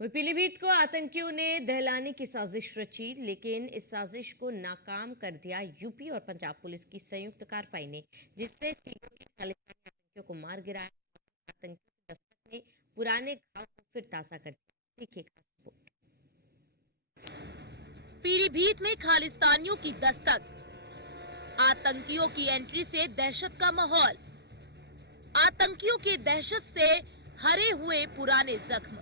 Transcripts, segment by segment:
पीलीभीत को आतंकियों ने दहलाने की साजिश रची, लेकिन इस साजिश को नाकाम कर दिया यूपी और पंजाब पुलिस की संयुक्त कार्रवाई ने, जिससे तीनों के खालिस्तानी आतंकियों को मार गिराया। आतंकियों की दस्तक ने पुराने घाव को फिर ताजा कर दिया। देखिए खास रिपोर्ट। पीलीभीत में खालिस्तानियों की दस्तक, आतंकियों की एंट्री से दहशत का माहौल, आतंकियों के दहशत से हरे हुए पुराने जख्म।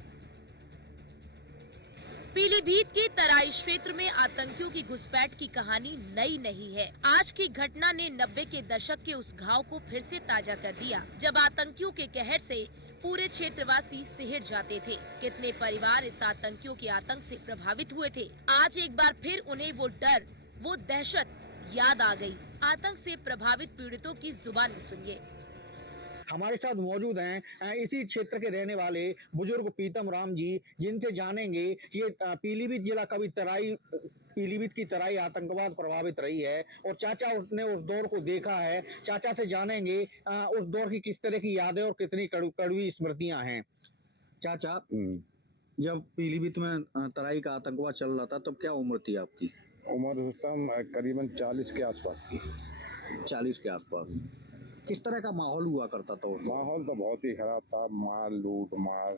पीलीभीत के तराई क्षेत्र में आतंकियों की घुसपैठ की कहानी नई नहीं है। आज की घटना ने 90 के दशक के उस घाव को फिर से ताजा कर दिया, जब आतंकियों के कहर से पूरे क्षेत्रवासी सिहर जाते थे। कितने परिवार इस आतंकियों के आतंक से प्रभावित हुए थे। आज एक बार फिर उन्हें वो डर, वो दहशत याद आ गई। आतंक से प्रभावित पीड़ितों की जुबानी सुनिए। हमारे साथ मौजूद हैं इसी क्षेत्र के रहने वाले बुजुर्ग पीतम राम जी, जिनसे जानेंगे ये पीलीभीत जिला कभी पीलीभीत की तराई आतंकवाद प्रभावित रही है और चाचा उसने उस दौर को देखा है। चाचा से जानेंगे उस दौर की किस तरह की यादें और कितनी कड़वी स्मृतियां हैं। चाचा, जब पीलीभीत में तराई का आतंकवाद चल रहा था तब क्या उम्र थी आपकी? उम्र करीबन 40 के आसपास थी। 40 के आसपास। किस तरह का माहौल हुआ करता था? माहौल तो बहुत ही खराब था। मार, लूट मार,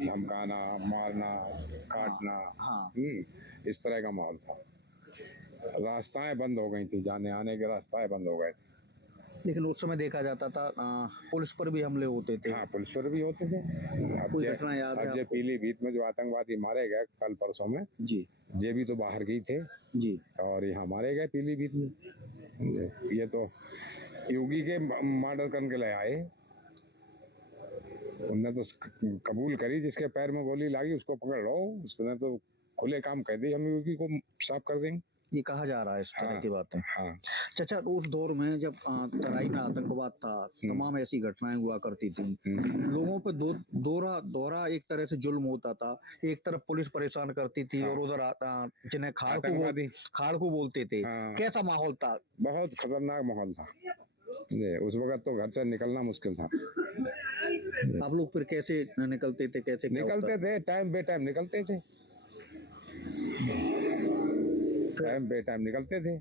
धमकाना, मारना, काटना, हाँ। इस तरह का माहौल था। रास्ताएं बंद हो गई थी, जाने आने के रास्ताएं बंद हो गए थे। लेकिन उस समय देखा जाता था पुलिस पर भी हमले होते थे। हाँ, पुलिस पर भी होते थे। कोई घटना याद है? पीलीभीत में जो आतंकवादी मारे गए कल परसों में जी, ये भी तो बाहर गई थे जी, और यहाँ मारे गए पीलीभीत में। ये तो योगी के मर्डर करने ले आए। उनने तो कबूल करी, जिसके पैर में गोली लगी उसको पकड़ लो। उसने तो खुले काम कह दी, हम योगी को साफ कर देंगे। ये कहा जा रहा है इस तरह की बातें। हाँ। चाचा, उस दौर में जब तराई में आतंकवाद था, तमाम ऐसी घटनाएं हुआ करती थी। लोगों पे दोहरा एक तरह से जुल्म होता था। एक तरफ पुलिस परेशान करती थी और उधर जिन्हें खाड़ को बोलते थे। कैसा माहौल था? बहुत खतरनाक माहौल था। उस वक्त तो घर से निकलना मुश्किल था। आप लोग फिर कैसे निकलते थे? कैसे निकलते थे? टाइम बे टाइम निकलते थे। टाइम बे टाइम निकलते थे।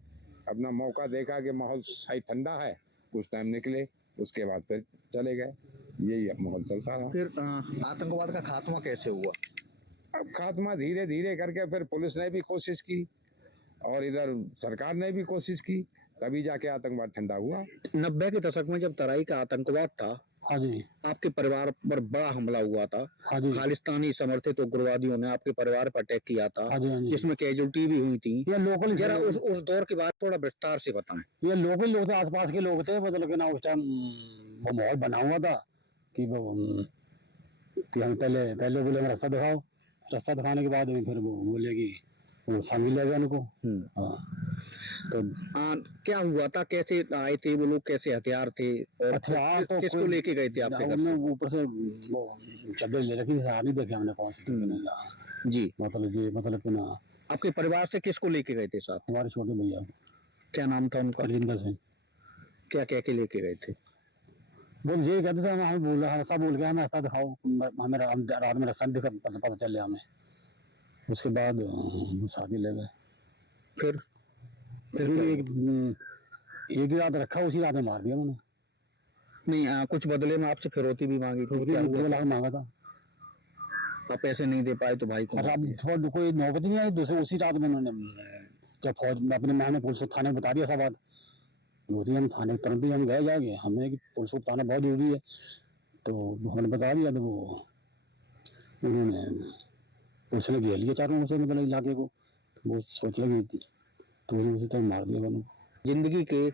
अपना मौका देखा कि माहौल सही ठंडा है, उस टाइम निकले, उसके बाद फिर चले गए। यही माहौल चलता रहा। फिर आतंकवाद का खात्मा कैसे हुआ? अब खात्मा धीरे धीरे करके फिर पुलिस ने भी कोशिश की और इधर सरकार ने भी कोशिश की, तभी जाके आतंकवाद ठंडा हुआ। 90 के दशक में जब तराई का आतंकवाद था, हाँ जी, आपके परिवार पर बड़ा हमला हुआ था। हाँ जी, खालिस्तानी समर्थित उग्रवादियों ने आपके परिवार पर अटैक किया था। हाँ जी, हाँ जी। जिसमें कैजुअल्टी भी हुई थी। ये लोकल जरा उस दौर के बाद थोड़ा विस्तार से बताएं। ये लोकल लोग थे, आसपास के लोग थे। मतलब कि ना उस टाइम वो माहौल बना हुआ था कि वो कि हम पहले बोले हमें रास्ता दिखाओ। रास्ता दिखाने के बाद फिर वो बोले कि वो शामिल ले गया उनको। तो क्या हुआ था? कैसे आए थे वो लोग? कैसे हथियार थे? और हथियार तो किसको लेके गए थे आपके घर से? ऊपर से वो चादर ले रखी थी, नहीं देखे हमने कौन सी जी, मतलब कि ना आपके परिवार से किसको लेके गए थे साथ? हमारे छोटे भैया। क्या नाम था उनका? रजिंदर सिंह। क्या कह के लेके गए थे? बोल ये कहते थे हमें बोल गया हमें रास्ता दिखाओ। हमें रात में रास्ता दिखा, पता चले हमें। उसके बाद शादी ले गए। फिर एक ही रात रखा, उसी रात में मार दिया उन्होंने। नहीं, कुछ बदले में आपसे फिरौती भी मांगी थी? 2 लाख मांगा था। आप पैसे नहीं दे पाए तो भाई को अब कोई नौबत नहीं आई। दूसरे उसी रात में उन्होंने जब फौज अपने मैंने पुलिस को थाने बता दिया सब बात। हम थाने तुरंत ही हम गए जाके, हमने कि पुलिस को बताना बहुत जरूरी है, तो हमने बता दिया। तो वो उन्होंने पुलिस ने घेर लिया चारों से, मतलब इलाके को। वो सोच लगी तो उसी तरह मार दिया उन्होंने। जिंदगी के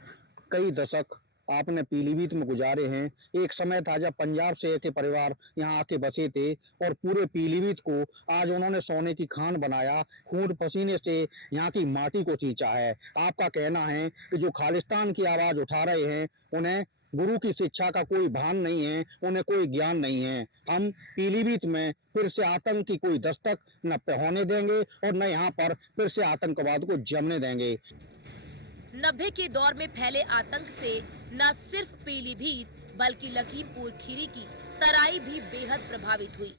कई दशक आपने पीलीभीत में गुजारे हैं। एक समय था जब पंजाब से के परिवार यहाँ आके बसे थे और पूरे पीलीभीत को आज उन्होंने सोने की खान बनाया। खून पसीने से यहाँ की माटी को सींचा है। आपका कहना है कि जो खालिस्तान की आवाज उठा रहे हैं उन्हें गुरु की शिक्षा का कोई भान नहीं है, उन्हें कोई ज्ञान नहीं है। हम पीलीभीत में फिर से आतंक की कोई दस्तक न होने देंगे और न यहाँ पर फिर से आतंकवाद को जमने देंगे। 90 के दौर में फैले आतंक से न सिर्फ पीलीभीत बल्कि लखीमपुर खीरी की तराई भी बेहद प्रभावित हुई।